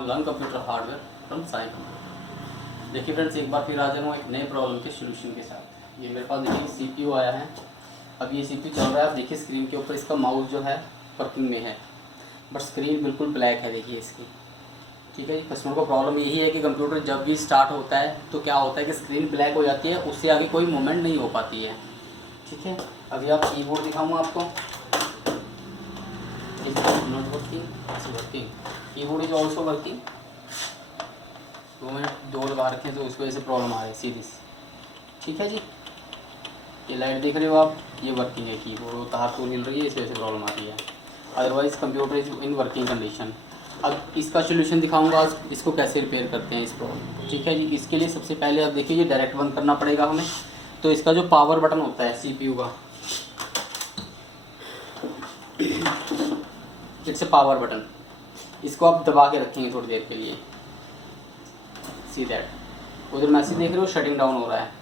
Online computer hardware from Sai computer. देखिए friends, एक बार फिर आ जाऊँ एक नए प्रॉब्लम के सोल्यूशन के साथ। ये मेरे पास देखिए सीपीयू आया है। अब ये सीपीयू चल रहा है। आप देखिए स्क्रीन के ऊपर इसका माउस जो है वर्किंग में है, बट स्क्रीन बिल्कुल ब्लैक है। देखिए इसकी, ठीक है। कस्टमर को प्रॉब्लम यही है कि कंप्यूटर जब भी स्टार्ट होता है तो क्या होता है कि स्क्रीन ब्लैक हो जाती है, उससे आगे कोई मूवमेंट नहीं हो पाती है, ठीक है। अभी आप कीबोर्ड दिखाऊंगा आपको। Not working, keyboard is also working. 2 minute 2 लगा रखे हैं तो उसकी वजह से प्रॉब्लम आ रही है सीरीज, ठीक है जी। ये लाइट देख रहे हो आप, ये वर्किंग है कीबोर्ड, वो तार तो हिल रही है, इस वजह से प्रॉब्लम आ रही है। Otherwise computer is in working condition. अब इसका सोल्यूशन दिखाऊंगा आज, इसको कैसे रिपेयर करते हैं इस प्रॉब्लम को, ठीक है जी। इसके लिए सबसे पहले आप देखिए ये डायरेक्ट बंद करना पड़ेगा हमें। तो इसका जो पावर बटन होता है सीपीयू का, इट्स ए पावर बटन, इसको आप दबा के रखेंगे थोड़ी देर के लिए। सी दैट, उधर मैसेज देख रहे हो शटिंग डाउन हो रहा है।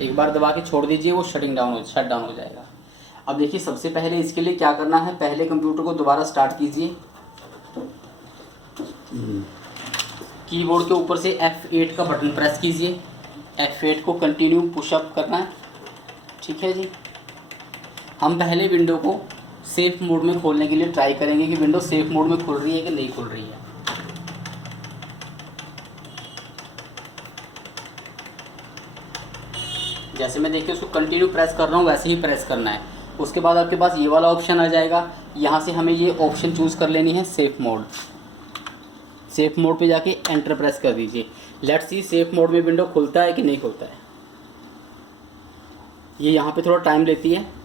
एक बार दबा के छोड़ दीजिए, वो शट डाउन हो जाएगा। अब देखिए सबसे पहले इसके लिए क्या करना है, पहले कंप्यूटर को दोबारा स्टार्ट कीजिए। कीबोर्ड के ऊपर से F8 का बटन प्रेस कीजिए। F8 को कंटिन्यू पुशअप करना है, ठीक है जी। हम पहले विंडो को सेफ मोड में खोलने के लिए ट्राई करेंगे कि विंडो सेफ मोड में खुल रही है कि नहीं खुल रही है। जैसे मैं देखिए उसको कंटिन्यू प्रेस कर रहा हूँ, वैसे ही प्रेस करना है। उसके बाद आपके पास ये वाला ऑप्शन आ जाएगा, यहाँ से हमें ये ऑप्शन चूज़ कर लेनी है सेफ मोड। सेफ मोड पे जाके एंटर प्रेस कर दीजिए। लेट्स सी सेफ मोड में विंडो खुलता है कि नहीं खुलता है। ये यहाँ पे थोड़ा टाइम लेती है।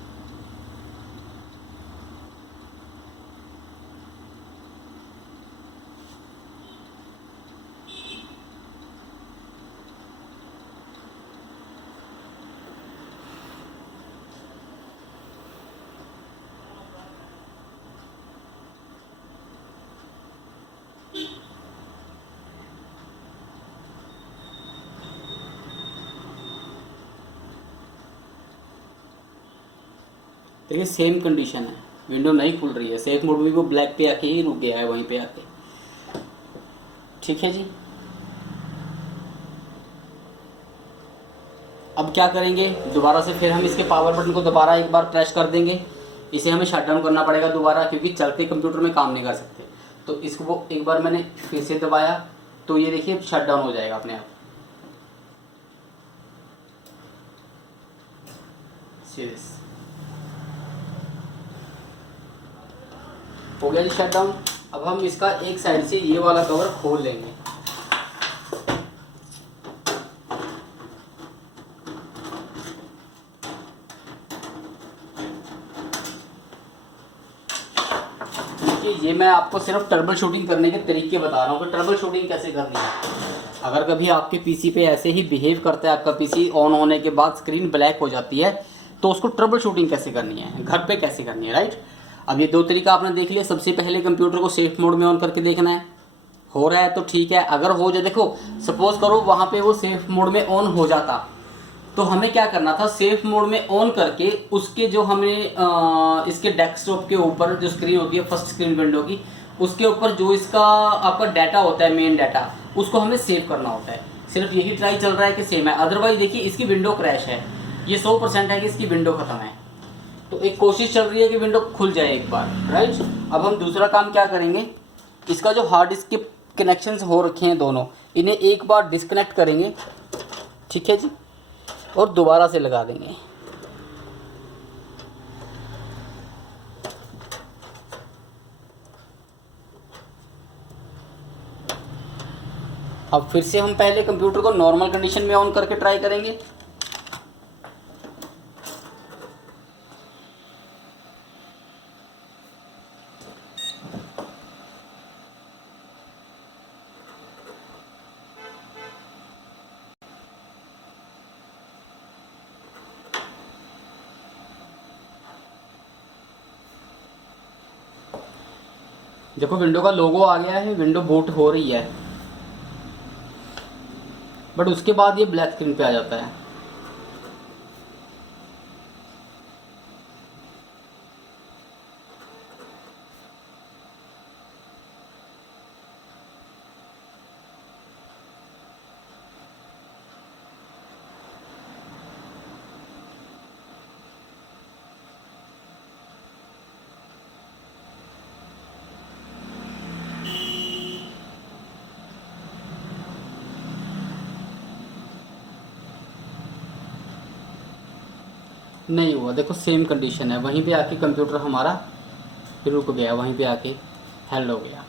देखिए सेम कंडीशन है, विंडो नहीं खुल रही है। सेफ मोड में वो ब्लैक पे आके ही रुक गया है, वहीं पे आके, ठीक है जी। अब क्या करेंगे, दोबारा से फिर हम इसके पावर बटन को दोबारा एक बार प्रेस कर देंगे। इसे हमें शट डाउन करना पड़ेगा दोबारा, क्योंकि चलते कंप्यूटर में काम नहीं कर सकते। तो इसको एक बार मैंने फिर से दबाया तो ये देखिए शट डाउन हो जाएगा अपने आप। सीरियस हो गया जी शट डाउन। अब हम इसका एक साइड से ये वाला कवर खोल लेंगे। देखिए ये मैं आपको सिर्फ ट्रबल शूटिंग करने के तरीके बता रहा हूँ कि ट्रबल शूटिंग कैसे करनी है। अगर कभी आपके पीसी पे ऐसे ही बिहेव करता है, आपका पीसी ऑन होने के बाद स्क्रीन ब्लैक हो जाती है, तो उसको ट्रबल शूटिंग कैसे करनी है, घर पे कैसे करनी है, राइट। अब ये 2 तरीका आपने देख लिया। सबसे पहले कंप्यूटर को सेफ मोड में ऑन करके देखना है, हो रहा है तो ठीक है। अगर हो जाए, देखो सपोज करो वहाँ पे वो सेफ मोड में ऑन हो जाता, तो हमें क्या करना था, सेफ मोड में ऑन करके उसके जो हमें इसके डेस्कटॉप के ऊपर जो स्क्रीन होती है फर्स्ट स्क्रीन विंडो की, उसके ऊपर जो इसका आपका डाटा होता है, मेन डाटा, उसको हमें सेव करना होता है। सिर्फ यही ट्राई चल रहा है कि सेम है। अदरवाइज देखिए इसकी विंडो क्रैश है, ये 100% है कि इसकी विंडो ख़त्म है। तो एक कोशिश चल रही है कि विंडो खुल जाए एक बार, राइट। अब हम दूसरा काम क्या करेंगे, इसका जो हार्ड डिस्क के कनेक्शंस हो रखे हैं दोनों, इन्हें एक बार डिस्कनेक्ट करेंगे, ठीक है जी, और दोबारा से लगा देंगे। अब फिर से हम पहले कंप्यूटर को नॉर्मल कंडीशन में ऑन करके ट्राई करेंगे। देखो विंडो का लोगो आ गया है, विंडो बूट हो रही है, बट उसके बाद ये ब्लैक स्क्रीन पे आ जाता है। नहीं हुआ, देखो सेम कंडीशन है, वहीं पे आके कंप्यूटर हमारा रुक गया, वहीं पे आके हेल्ड हो गया।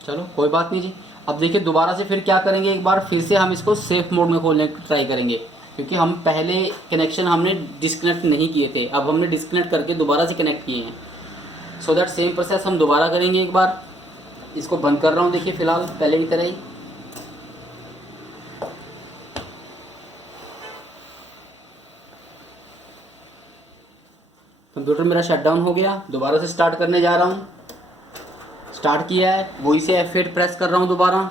चलो कोई बात नहीं जी। अब देखिए दोबारा से फिर क्या करेंगे, एक बार फिर से हम इसको सेफ मोड में खोलने की ट्राई करेंगे, क्योंकि हम पहले कनेक्शन हमने डिस्कनेक्ट नहीं किए थे, अब हमने डिस्कनेक्ट करके दोबारा से कनेक्ट किए हैं। सो दैट सेम प्रोसेस हम दोबारा करेंगे एक बार। इसको बंद कर रहा हूँ, देखिए फ़िलहाल पहले की तरह ही। कंप्यूटर मेरा शटडाउन हो गया, दोबारा से स्टार्ट करने जा रहा हूँ। स्टार्ट किया है, वही से F8 प्रेस कर रहा हूँ दोबारा।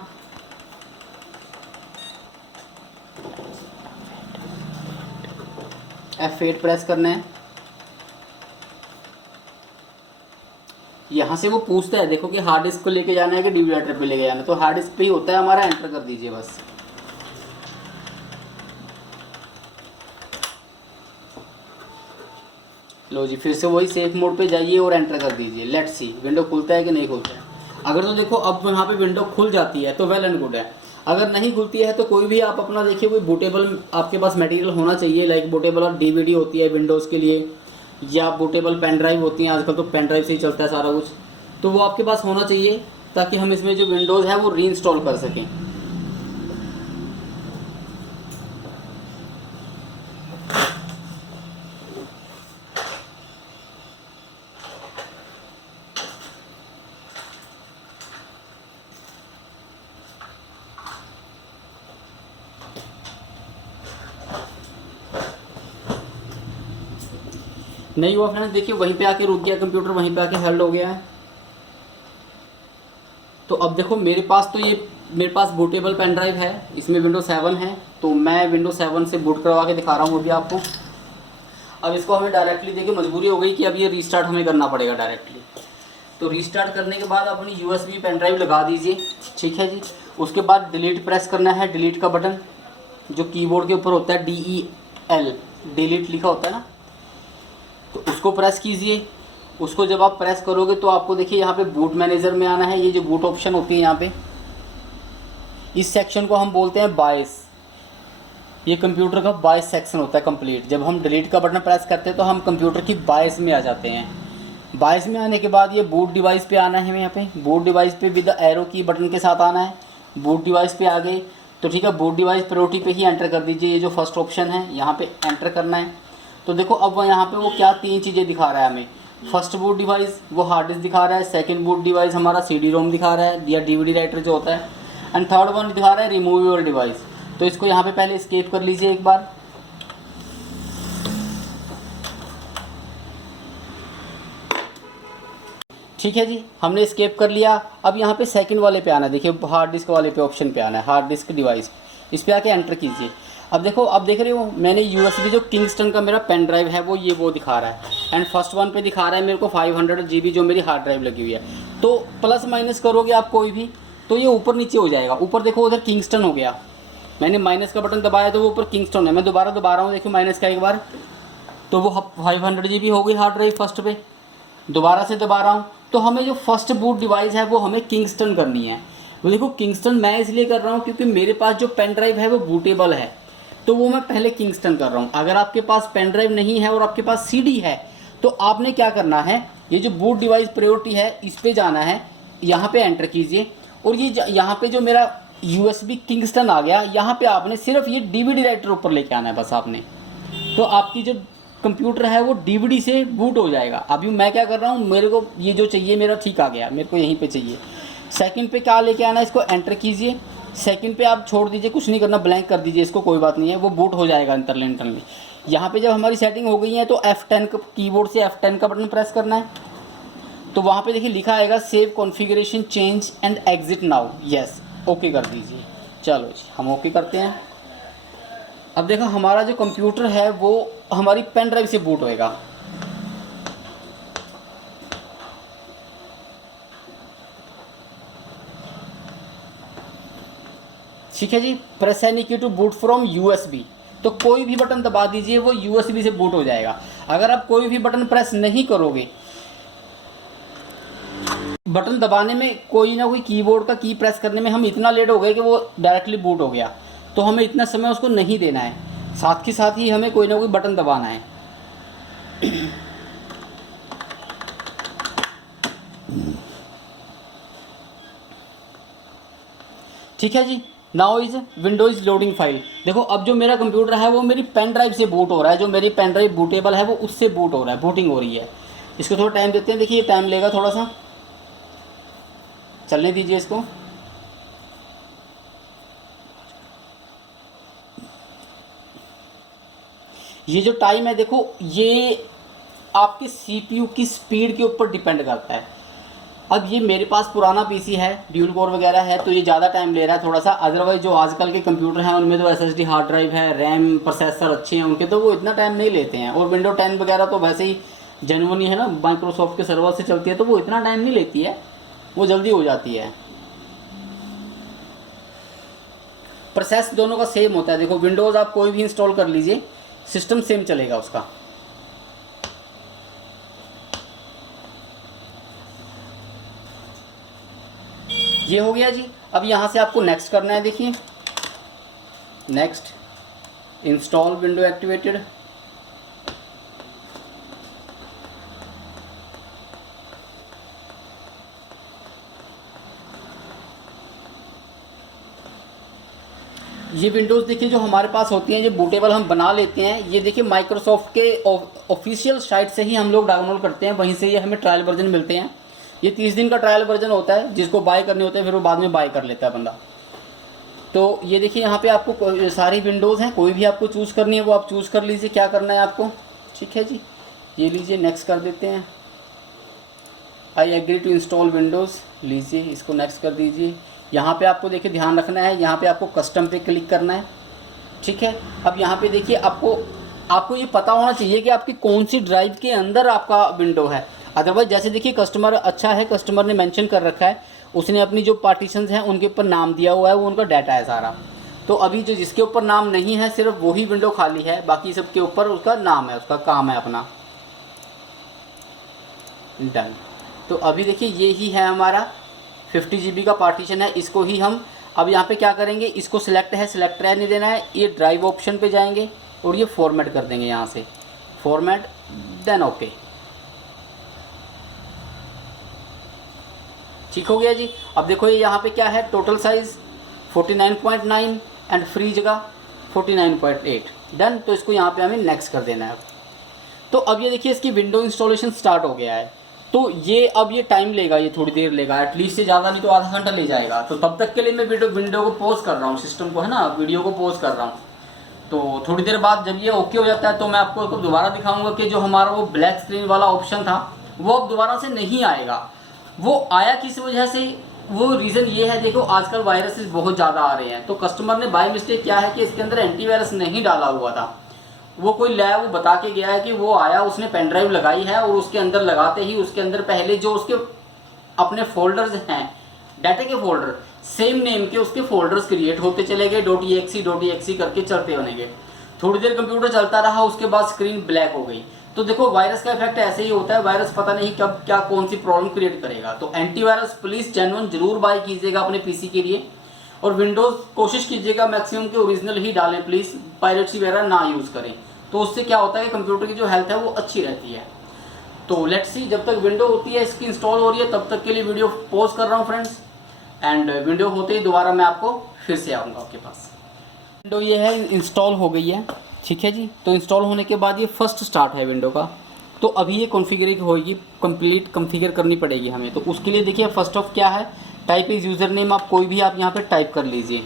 F8 प्रेस करना है। यहाँ से वो पूछता है देखो कि हार्ड डिस्क को लेके जाना है कि डीवीडी राइटर पे लेके जाना है, तो हार्ड डिस्क पे ही होता है हमारा, एंटर कर दीजिए बस। लो जी, फिर से वही सेफ मोड पे जाइए और एंटर कर दीजिए। लेट्स सी विंडो खुलता है कि नहीं खुलता है। अगर तो देखो अब यहाँ पे विंडो खुल जाती है तो वेल एंड गुड है, अगर नहीं खुलती है तो कोई भी आप अपना देखिए कोई बूटेबल आपके पास मटेरियल होना चाहिए, लाइक बूटेबल और डीवीडी होती है विंडोज़ के लिए, या बूटेबल पेन ड्राइव होती हैं, आजकल तो पेन ड्राइव से ही चलता है सारा कुछ, तो वो आपके पास होना चाहिए ताकि हम इसमें जो विंडोज़ है वो रीइंस्टॉल कर सकें। नहीं हुआ फ्रेंड्स, देखिए वहीं पे आके रुक गया कंप्यूटर, वहीं पे आके हेल्ड हो गया है। तो अब देखो मेरे पास बूटेबल पेन ड्राइव है, इसमें विंडोज 7 है, तो मैं विंडोज 7 से बूट करवा के दिखा रहा हूँ अभी आपको। अब इसको हमें डायरेक्टली देखिए मजबूरी हो गई कि अब ये रीस्टार्ट हमें करना पड़ेगा डायरेक्टली। तो रीस्टार्ट करने के बाद अपनी USB पेन ड्राइव लगा दीजिए, ठीक है जी। उसके बाद डिलीट प्रेस करना है, डिलीट का बटन जो कीबोर्ड के ऊपर होता है, DEL डिलीट लिखा होता है ना, तो उसको प्रेस कीजिए। उसको जब आप प्रेस करोगे तो आपको देखिए यहाँ पे बूट मैनेजर में आना है, ये जो बूट ऑप्शन होती है यहाँ पे, इस सेक्शन को हम बोलते हैं बायस। ये कंप्यूटर का बायस सेक्शन होता है कंप्लीट। जब हम डिलीट का बटन प्रेस करते हैं तो हम कंप्यूटर की बायस में आ जाते हैं। बायस में आने के बाद ये बूट डिवाइस पे आना है, हमें यहाँ पे बूट डिवाइस पे विद एरो की बटन के साथ आना है। बूट डिवाइस पे आ गए तो ठीक है, बूट डिवाइस प्रायोरिटी पे ही एंटर कर दीजिए, ये जो फर्स्ट ऑप्शन है यहाँ पे एंटर करना है। तो देखो अब यहाँ पे वो क्या 3 चीज़ें दिखा रहा है हमें। फर्स्ट बूट डिवाइस वो हार्ड डिस्क दिखा रहा है, सेकंड बूट डिवाइस हमारा CD-ROM दिखा रहा है या DVD राइटर जो होता है, एंड थर्ड वन दिखा रहा है रिमूवेबल डिवाइस। तो इसको यहाँ पे पहले एस्केप कर लीजिए एक बार। ठीक है जी, हमने एस्केप कर लिया। अब यहाँ पे सेकंड वाले पे आना है, देखिए हार्ड डिस्क वाले पे ऑप्शन पे आना है, हार्ड डिस्क डिवाइस, इस पर आके एंटर कीजिए। अब देखो, अब देख रहे हो मैंने USB जो किंगस्टन का मेरा पेन ड्राइव है वो दिखा रहा है, एंड फर्स्ट वन पे दिखा रहा है मेरे को 500 GB जो मेरी हार्ड ड्राइव लगी हुई है। तो प्लस माइनस करोगे आप कोई भी तो ये ऊपर नीचे हो जाएगा। ऊपर देखो उधर किंगस्टन हो गया, मैंने माइनस का बटन दबाया तो वो ऊपर किंगस्टन है। मैं दोबारा दबा रहा हूँ, देखो माइनस का एक बार, तो वो 500 GB हो गई हार्ड ड्राइव फर्स्ट पे। दोबारा से दबा रहा हूँ तो हमें जो फर्स्ट बूट डिवाइस है वो हमें किंगस्टन करनी है। वो देखो किंगस्टन मैं इसलिए कर रहा हूँ क्योंकि मेरे पास जो पेन ड्राइव है वो बूटेबल है, तो वो मैं पहले किंगस्टन कर रहा हूँ। अगर आपके पास पेन ड्राइव नहीं है और आपके पास CD है तो आपने क्या करना है, ये जो बूट डिवाइस प्रायोरिटी है इस पे जाना है, यहाँ पे एंटर कीजिए, और ये यहाँ पे जो मेरा USB किंगस्टन आ गया, यहाँ पे आपने सिर्फ ये DVD राइटर ऊपर लेके आना है बस आपने, तो आपकी जो कंप्यूटर है वो DVD से बूट हो जाएगा। अभी मैं क्या कर रहा हूँ, मेरे को ये जो चाहिए मेरा ठीक आ गया, मेरे को यहीं पे चाहिए। सेकंड पे क्या लेके आना है, इसको एंटर कीजिए। सेकंड पे आप छोड़ दीजिए, कुछ नहीं करना, ब्लैंक कर दीजिए इसको, कोई बात नहीं है, वो बूट हो जाएगा इंटरनली। यहाँ पे जब हमारी सेटिंग हो गई है तो F10 का कीबोर्ड से F10 का बटन प्रेस करना है। तो वहाँ पे देखिए लिखा आएगा save configuration change and exit now, yes okay कर दीजिए। चलो जी, हम ओके करते हैं। अब देखो हमारा जो कंप्यूटर है वो हमारी पेन ड्राइव से बूट होएगा। ठीक है जी, प्रेस एनी की टू बूट फ्रॉम USB, तो कोई भी बटन दबा दीजिए वो USB से बूट हो जाएगा। अगर आप कोई भी बटन प्रेस नहीं करोगे, बटन दबाने में कोई ना कोई कीबोर्ड का की प्रेस करने में हम इतना लेट हो गए कि वो डायरेक्टली बूट हो गया, तो हमें इतना समय उसको नहीं देना है। साथ के साथ ही हमें कोई ना कोई बटन दबाना है। ठीक है जी। Now is Windows loading file. देखो अब जो मेरा कंप्यूटर है वो मेरी पेन ड्राइव से बूट हो रहा है, जो मेरी पेन ड्राइव बूटेबल है वो उससे बूट हो रहा है, बूटिंग हो रही है। इसको थोड़ा टाइम देते हैं, देखिए ये टाइम लेगा, थोड़ा सा चलने दीजिए इसको। ये जो टाइम है देखो, ये आपके सीपीयू की स्पीड के ऊपर डिपेंड करता है। अब ये मेरे पास पुराना पीसी है, ड्यूल कोर वगैरह है, तो ये ज़्यादा टाइम ले रहा है थोड़ा सा। अदरवाइज जो आजकल के कंप्यूटर हैं उनमें तो एसएसडी हार्ड ड्राइव है, रैम प्रोसेसर अच्छे हैं उनके, तो वो इतना टाइम नहीं लेते हैं। और विंडो 10 वगैरह तो वैसे ही जेन्युइन ही है ना, माइक्रोसॉफ्ट के सर्वर से चलती है, तो वो इतना टाइम नहीं लेती है, वो जल्दी हो जाती है। प्रोसेस दोनों का सेम होता है। देखो विंडोज़ आप कोई भी इंस्टॉल कर लीजिए, सिस्टम सेम चलेगा उसका। ये हो गया जी। अब यहाँ से आपको नेक्स्ट करना है, देखिए नेक्स्ट, इंस्टॉल विंडो एक्टिवेटेड। ये विंडोज़ देखिए जो हमारे पास होती हैं, ये बूटेबल हम बना लेते हैं। ये देखिए माइक्रोसॉफ्ट के ऑफिशियल साइट से ही हम लोग डाउनलोड करते हैं, वहीं से ये हमें ट्रायल वर्जन मिलते हैं। ये 30 दिन का ट्रायल वर्जन होता है, जिसको बाय करने होते हैं फिर वो बाद में बाय कर लेता है बंदा। तो ये देखिए यहाँ पे आपको सारी विंडोज़ हैं, कोई भी आपको चूज़ करनी है वो आप चूज़ कर लीजिए, क्या करना है आपको। ठीक है जी, ये लीजिए, नेक्स्ट कर देते हैं। I agree to install Windows, लीजिए इसको नेक्स्ट कर दीजिए। यहाँ पे आपको देखिए ध्यान रखना है, यहाँ पे आपको कस्टम पे क्लिक करना है। ठीक है, अब यहाँ पे देखिए आपको ये पता होना चाहिए कि आपकी कौन सी ड्राइव के अंदर आपका विंडो है। अदरवाइज जैसे देखिए कस्टमर अच्छा है, कस्टमर ने मेंशन कर रखा है, उसने अपनी जो पार्टीशंस हैं उनके ऊपर नाम दिया हुआ है, वो उनका डाटा है सारा। तो अभी जो जिसके ऊपर नाम नहीं है सिर्फ वही विंडो खाली है, बाकी सबके ऊपर उसका नाम है, उसका काम है अपना। डन। तो अभी देखिए ये ही है हमारा 50 GB का पार्टीशन है, इसको ही हम अब यहाँ पे क्या करेंगे, इसको सिलेक्ट है, सिलेक्ट रहने देना है, ये ड्राइव ऑप्शन पे जाएंगे और ये फॉर्मेट कर देंगे यहाँ से, फॉर्मेट, देन ओके। ठीक हो गया जी। अब देखो ये यहाँ पे क्या है, टोटल साइज़ 49.9 एंड फ्री जगह 49.8। डन। तो इसको यहाँ पे हमें नेक्स्ट कर देना है। तो अब ये देखिए इसकी विंडो इंस्टॉलेशन स्टार्ट हो गया है। तो ये अब ये टाइम लेगा, ये थोड़ी देर लेगा, एटलीस्ट से ज़्यादा नहीं तो आधा घंटा ले जाएगा। तो तब तक के लिए मैं विंडो को पॉज कर रहा हूँ, सिस्टम को है ना, वीडियो को पॉज कर रहा हूँ। तो थोड़ी देर बाद जब ये ओके हो जाता है तो मैं आपको दोबारा दिखाऊंगा कि जो हमारा वो ब्लैक स्क्रीन वाला ऑप्शन था वो अब दोबारा से नहीं आएगा। वो आया किस वजह से, वो रीज़न ये है, देखो आजकल वायरसेस बहुत ज़्यादा आ रहे हैं। तो कस्टमर ने बाय मिस्टेक क्या है कि इसके अंदर एंटीवायरस नहीं डाला हुआ था, वो कोई लैब वो बता के गया है कि वो आया, उसने पेन ड्राइव लगाई है और उसके अंदर लगाते ही उसके अंदर पहले जो उसके अपने फोल्डर्स हैं, डाटा के फोल्डर सेम नेम के उसके फोल्डर्स क्रिएट होते चले गए, .exe करके चलते बनेंगे। थोड़ी देर कंप्यूटर चलता रहा, उसके बाद स्क्रीन ब्लैक हो गई। तो देखो वायरस का इफेक्ट ऐसे ही होता है, वायरस पता नहीं कब क्या कौन सी प्रॉब्लम क्रिएट करेगा। तो एंटीवायरस प्लीज़ जेन्युइन जरूर बाय कीजिएगा अपने पीसी के लिए, और विंडोज़ कोशिश कीजिएगा मैक्सिमम के ओरिजिनल ही डालें प्लीज़, पायरेसी वगैरह ना यूज़ करें। तो उससे क्या होता है कि कंप्यूटर की जो हेल्थ है वो अच्छी रहती है। तो लेट्स सी, जब तक विंडो होती है इसकी इंस्टॉल हो रही है तब तक के लिए वीडियो पॉज कर रहा हूँ फ्रेंड्स, एंड विंडो होते ही दोबारा मैं आपको फिर से आऊँगा आपके पास। विंडो ये है इंस्टॉल हो गई है, ठीक है जी। तो इंस्टॉल होने के बाद ये फर्स्ट स्टार्ट है विंडो का। तो अभी ये कॉन्फ़िगर होगी, कंप्लीट कॉन्फ़िगर करनी पड़ेगी हमें। तो उसके लिए देखिए फर्स्ट ऑफ क्या है, टाइप इज़ यूज़र नेम, आप कोई भी आप यहाँ पे टाइप कर लीजिए।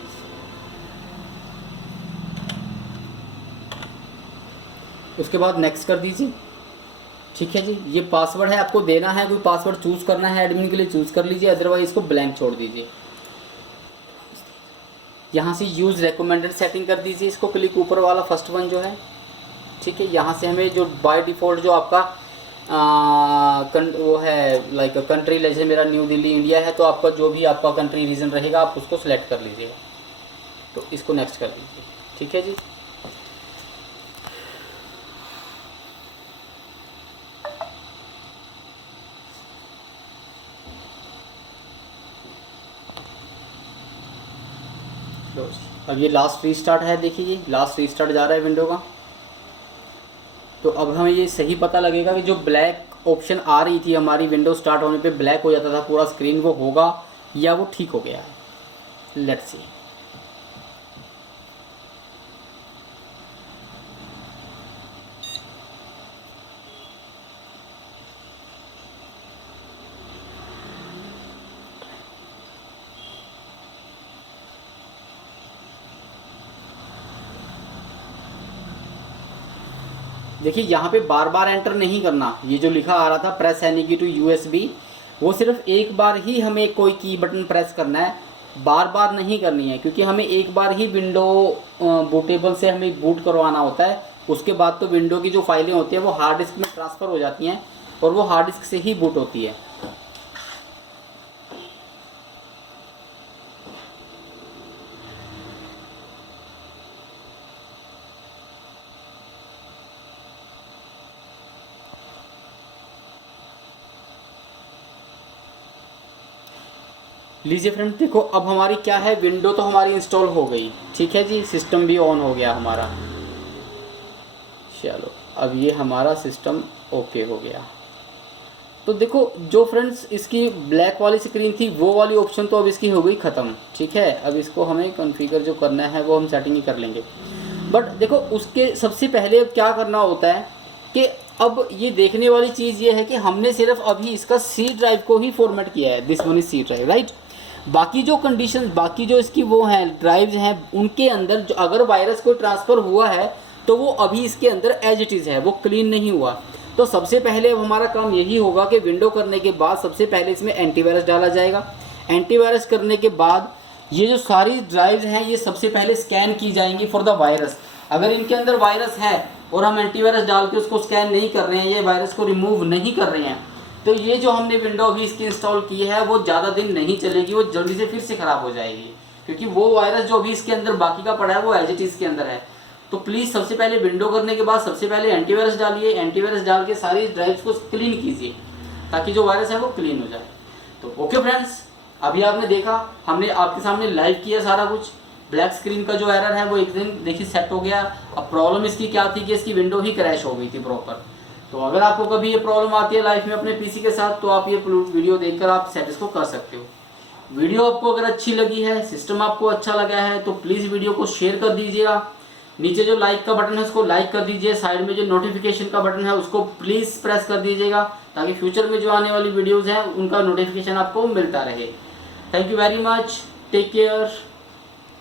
उसके बाद नेक्स्ट कर दीजिए, ठीक है जी। ये पासवर्ड है, आपको देना है, कोई पासवर्ड चूज़ करना है एडमिन के लिए चूज़ कर लीजिए, अदरवाइज इसको ब्लैंक छोड़ दीजिए। यहाँ से यूज़ रिकमेंडेड सेटिंग कर दीजिए, इसको क्लिक ऊपर वाला फर्स्ट वन जो है, ठीक है। यहाँ से हमें जो बाय डिफ़ॉल्ट जो आपका वो है लाइक कंट्री, जैसे मेरा न्यू दिल्ली इंडिया है, तो आपका जो भी आपका कंट्री रीजन रहेगा आप उसको सिलेक्ट कर लीजिएगा। तो इसको नेक्स्ट कर लीजिए, ठीक है जी। क्लोज। अब ये लास्ट रीस्टार्ट है, देखिए ये लास्ट रीस्टार्ट जा रहा है विंडो का। तो अब हमें ये सही पता लगेगा कि जो ब्लैक ऑप्शन आ रही थी हमारी विंडो स्टार्ट होने पे ब्लैक हो जाता था पूरा स्क्रीन, वो होगा या वो ठीक हो गया है। Let's see. देखिए यहाँ पे बार बार एंटर नहीं करना, ये जो लिखा आ रहा था प्रेस एनी की टू यूएसबी, वो सिर्फ एक बार ही हमें कोई की बटन प्रेस करना है, बार बार नहीं करनी है, क्योंकि हमें एक बार ही विंडो बूटेबल से हमें बूट करवाना होता है। उसके बाद तो विंडो की जो फाइलें होती हैं वो हार्ड डिस्क में ट्रांसफ़र हो जाती हैं और वो हार्ड डिस्क से ही बूट होती है। लीजिए फ्रेंड, देखो अब हमारी क्या है, विंडो तो हमारी इंस्टॉल हो गई, ठीक है जी, सिस्टम भी ऑन हो गया हमारा। चलो अब ये हमारा सिस्टम ओके हो गया। तो देखो जो फ्रेंड्स इसकी ब्लैक वाली स्क्रीन थी वो वाली ऑप्शन तो अब इसकी हो गई ख़त्म, ठीक है। अब इसको हमें कॉन्फ़िगर जो करना है वो हम सेटिंग ही कर लेंगे। बट देखो उसके सबसे पहले अब क्या करना होता है कि अब ये देखने वाली चीज़ ये है कि हमने सिर्फ अभी इसका सी ड्राइव को ही फॉर्मेट किया है, this one is C drive, right. बाकी जो कंडीशन, बाकी जो इसकी वो हैं ड्राइव्स हैं, उनके अंदर जो अगर वायरस को ट्रांसफ़र हुआ है तो वो अभी इसके अंदर एज इट इज़ है, वो क्लीन नहीं हुआ। तो सबसे पहले अब हमारा काम यही होगा कि विंडो करने के बाद सबसे पहले इसमें एंटीवायरस डाला जाएगा। एंटीवायरस करने के बाद ये जो सारी ड्राइव्स हैं ये सबसे पहले स्कैन की जाएंगी फॉर द वायरस। अगर इनके अंदर वायरस है और हम एंटीवायरस डाल के उसको स्कैन नहीं कर रहे हैं, ये वायरस को रिमूव नहीं कर रहे हैं, तो ये जो हमने विंडो अभी इसकी इंस्टॉल की है वो ज़्यादा दिन नहीं चलेगी, वो जल्दी से फिर से ख़राब हो जाएगी, क्योंकि वो वायरस जो अभी इसके अंदर बाकी का पड़ा है वो एज इट इज़ के अंदर है। तो प्लीज़ सबसे पहले विंडो करने के बाद सबसे पहले एंटीवायरस डालिए, एंटीवायरस डाल के सारी ड्राइव्स को क्लीन कीजिए ताकि जो वायरस है वो क्लीन हो जाए। तो ओके फ्रेंड्स, अभी आपने देखा, हमने आपके सामने लाइव किया सारा कुछ। ब्लैक स्क्रीन का जो एरर है वो एक दिन देखिए सेट हो गया। अब प्रॉब्लम इसकी क्या थी कि इसकी विंडो ही क्रैश हो गई थी प्रॉपर। तो अगर आपको कभी ये प्रॉब्लम आती है लाइफ में अपने पीसी के साथ तो आप ये वीडियो देखकर आप सेट इसको कर सकते हो। वीडियो आपको अगर अच्छी लगी है, सिस्टम आपको अच्छा लगा है तो प्लीज़ वीडियो को शेयर कर दीजिएगा। नीचे जो लाइक का बटन है उसको लाइक कर दीजिए, साइड में जो नोटिफिकेशन का बटन है उसको प्लीज़ प्रेस कर दीजिएगा ताकि फ्यूचर में जो आने वाली वीडियोज़ हैं उनका नोटिफिकेशन आपको मिलता रहे। Thank you very much, take care.